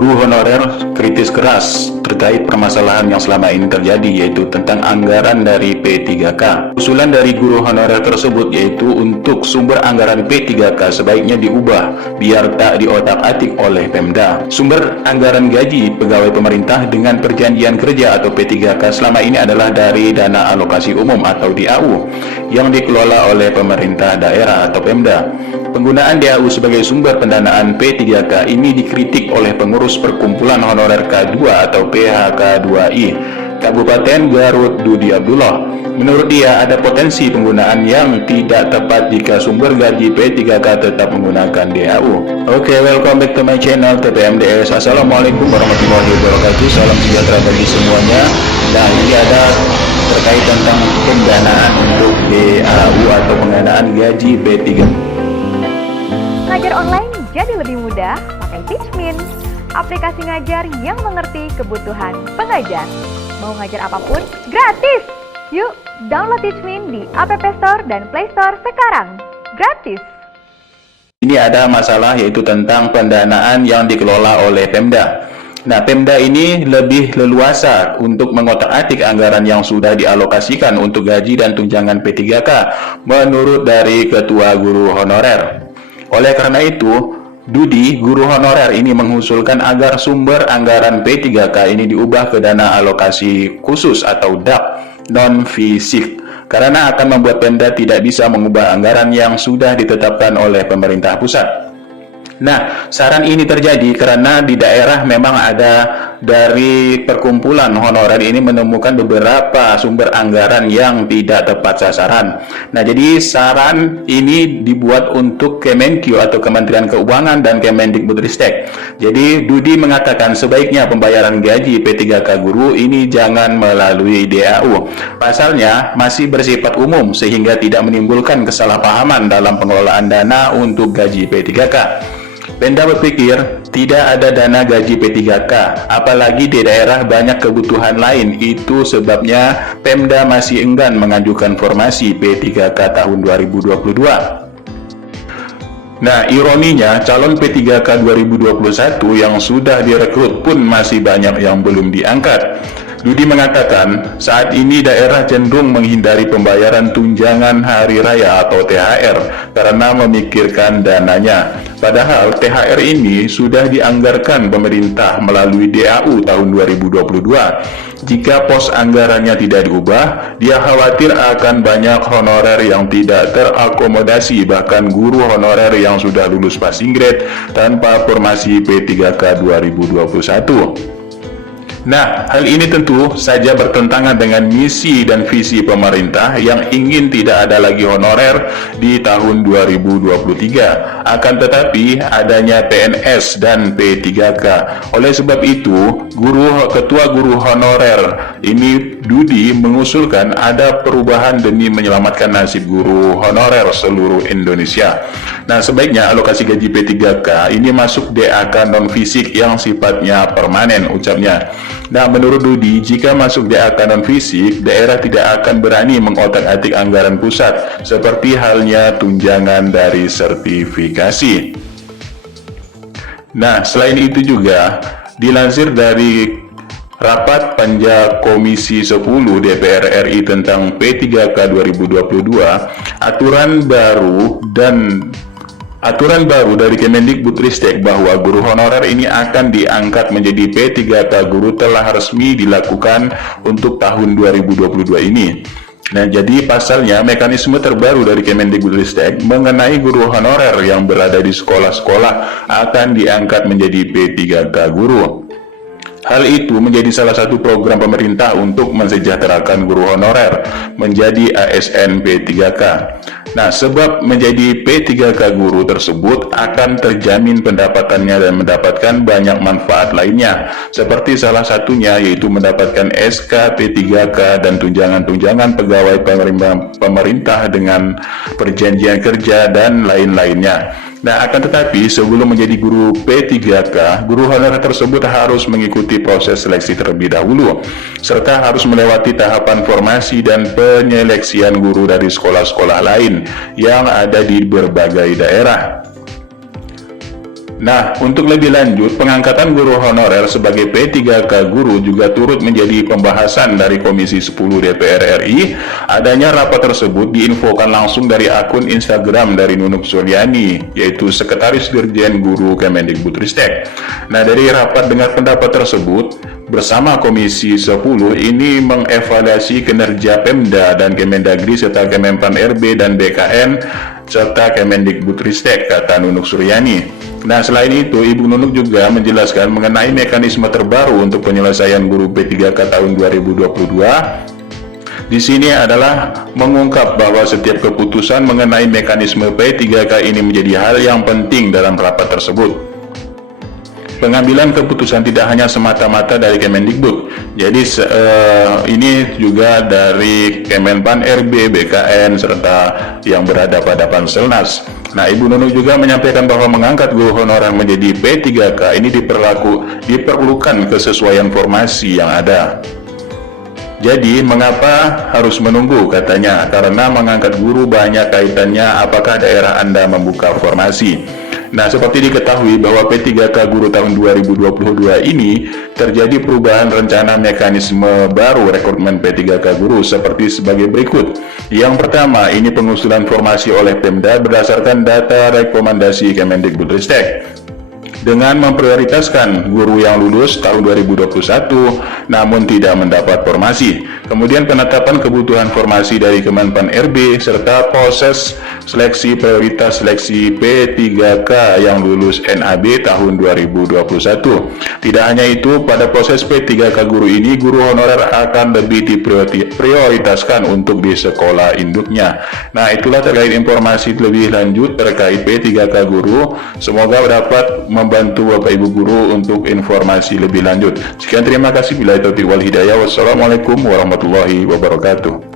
Guru honorer kritis keras terkait permasalahan yang selama ini terjadi, yaitu tentang anggaran dari P3K. Usulan dari guru honorer tersebut yaitu untuk sumber anggaran P3K sebaiknya diubah biar tak diotak-atik oleh Pemda. Sumber anggaran gaji pegawai pemerintah dengan perjanjian kerja atau P3K selama ini adalah dari dana alokasi umum atau DAU yang dikelola oleh pemerintah daerah atau Pemda. Penggunaan DAU sebagai sumber pendanaan P3K ini dikritik oleh pengurus Perkumpulan Honorer K2 atau PHK2I, Kabupaten Garut, Dudi Abdullah. Menurut dia, ada potensi penggunaan yang tidak tepat jika sumber gaji P3K tetap menggunakan DAU. Oke, welcome back to my channel TPMDS. Assalamualaikum warahmatullahi wabarakatuh. Salam sejahtera bagi semuanya. Nah, ini ada terkait tentang pendanaan untuk DAU atau pendanaan gaji P3K. Ngajar online jadi lebih mudah pakai Teachmin, aplikasi ngajar yang mengerti kebutuhan pengajar. Mau ngajar apapun, gratis! Yuk, download Teachmin di App Store dan Play Store sekarang. Gratis! Ini ada masalah yaitu tentang pendanaan yang dikelola oleh Pemda. Nah, Pemda ini lebih leluasa untuk mengotak-atik anggaran yang sudah dialokasikan untuk gaji dan tunjangan P3K menurut dari Ketua Guru Honorer. Oleh karena itu, Dudi, guru honorer ini mengusulkan agar sumber anggaran P3K ini diubah ke dana alokasi khusus atau DAP non-fisik, karena akan membuat Pemda tidak bisa mengubah anggaran yang sudah ditetapkan oleh pemerintah pusat. Nah, saran ini terjadi karena di daerah memang ada dari perkumpulan honorer ini menemukan beberapa sumber anggaran yang tidak tepat sasaran. Nah, jadi saran ini dibuat untuk Kemenkyu atau Kementerian Keuangan dan Kemendikbudristek. Jadi Dudi mengatakan sebaiknya pembayaran gaji P3K guru ini jangan melalui DAU. Pasalnya masih bersifat umum sehingga tidak menimbulkan kesalahpahaman dalam pengelolaan dana untuk gaji P3K. Pemda berpikir tidak ada dana gaji P3K, apalagi di daerah banyak kebutuhan lain. Itu sebabnya Pemda masih enggan mengajukan formasi P3K tahun 2022. Nah, ironinya calon P3K 2021 yang sudah direkrut pun masih banyak yang belum diangkat. Dudi mengatakan, saat ini daerah cenderung menghindari pembayaran tunjangan hari raya atau THR karena memikirkan dananya. Padahal THR ini sudah dianggarkan pemerintah melalui DAU tahun 2022. Jika pos anggarannya tidak diubah, dia khawatir akan banyak honorer yang tidak terakomodasi, bahkan guru honorer yang sudah lulus passing grade tanpa formasi P3K 2021. Nah, hal ini tentu saja bertentangan dengan misi dan visi pemerintah yang ingin tidak ada lagi honorer di tahun 2023. Akan tetapi, adanya PNS dan P3K. Oleh sebab itu, Ketua Guru Honorer ini Dudi mengusulkan ada perubahan demi menyelamatkan nasib guru honorer seluruh Indonesia. Nah, sebaiknya alokasi gaji P3K ini masuk DAK non-fisik yang sifatnya permanen, ucapnya. Nah, menurut Dudi, jika masuk DAK non-fisik, daerah tidak akan berani mengotak-atik anggaran pusat, seperti halnya tunjangan dari sertifikasi. Nah, selain itu juga, dilansir dari Rapat Panja Komisi 10 DPR RI tentang P3K 2022, aturan baru dari Kemendikbudristek bahwa guru honorer ini akan diangkat menjadi P3K guru telah resmi dilakukan untuk tahun 2022 ini. Nah, jadi pasalnya mekanisme terbaru dari Kemendikbudristek mengenai guru honorer yang berada di sekolah-sekolah akan diangkat menjadi P3K guru. Hal itu menjadi salah satu program pemerintah untuk mensejahterakan guru honorer menjadi ASN P3K. Nah, sebab menjadi P3K guru tersebut akan terjamin pendapatannya dan mendapatkan banyak manfaat lainnya, seperti salah satunya yaitu mendapatkan SK P3K dan tunjangan-tunjangan pegawai pemerintah dengan perjanjian kerja dan lain-lainnya. Nah, akan tetapi sebelum menjadi guru P3K, guru honorer tersebut harus mengikuti proses seleksi terlebih dahulu, serta harus melewati tahapan formasi dan penyeleksian guru dari sekolah-sekolah lain yang ada di berbagai daerah. Nah, untuk lebih lanjut, pengangkatan guru honorer sebagai P3K guru juga turut menjadi pembahasan dari Komisi 10 DPR RI. Adanya rapat tersebut diinfokan langsung dari akun Instagram dari Nunuk Suryani, yaitu Sekretaris Dirjen Guru Kemendikbudristek. Nah, dari rapat dengar pendapat tersebut, bersama Komisi 10 ini mengevaluasi kinerja Pemda dan Kemendagri serta Kemenpan RB dan BKN serta Kemendikbudristek, kata Nunuk Suryani. Nah, selain itu, Ibu Nunuk juga menjelaskan mengenai mekanisme terbaru untuk penyelesaian guru P3K tahun 2022. Di sini adalah mengungkap bahwa setiap keputusan mengenai mekanisme P3K ini menjadi hal yang penting dalam rapat tersebut. Pengambilan keputusan tidak hanya semata-mata dari Kemendikbud, jadi ini juga dari Kemenpan RB, BKN, serta yang berhadapan-hadapan Selnas. Nah, Ibu Nunuk juga menyampaikan bahwa mengangkat guru honorer menjadi P3K ini diperlukan kesesuaian formasi yang ada. Jadi, mengapa harus menunggu, katanya? Karena mengangkat guru banyak kaitannya apakah daerah Anda membuka formasi. Nah, seperti diketahui bahwa P3K guru tahun 2022 ini terjadi perubahan rencana mekanisme baru rekrutmen P3K guru seperti sebagai berikut. Yang pertama, ini pengusulan formasi oleh Pemda berdasarkan data rekomendasi Kemendikbudristek, dengan memprioritaskan guru yang lulus tahun 2021 namun tidak mendapat formasi. Kemudian penetapan kebutuhan formasi dari Kemenpan RB serta proses seleksi prioritas seleksi P3K yang lulus NAB tahun 2021. Tidak hanya itu, pada proses P3K guru ini, guru honorer akan lebih diprioritaskan untuk di sekolah induknya. Nah, itulah terkait informasi lebih lanjut terkait P3K guru. Semoga dapat membantu Bapak Ibu guru untuk informasi lebih lanjut. Sekian, terima kasih. Bila taufiq wal hidayah. Wassalamualaikum warahmatullahi wabarakatuh.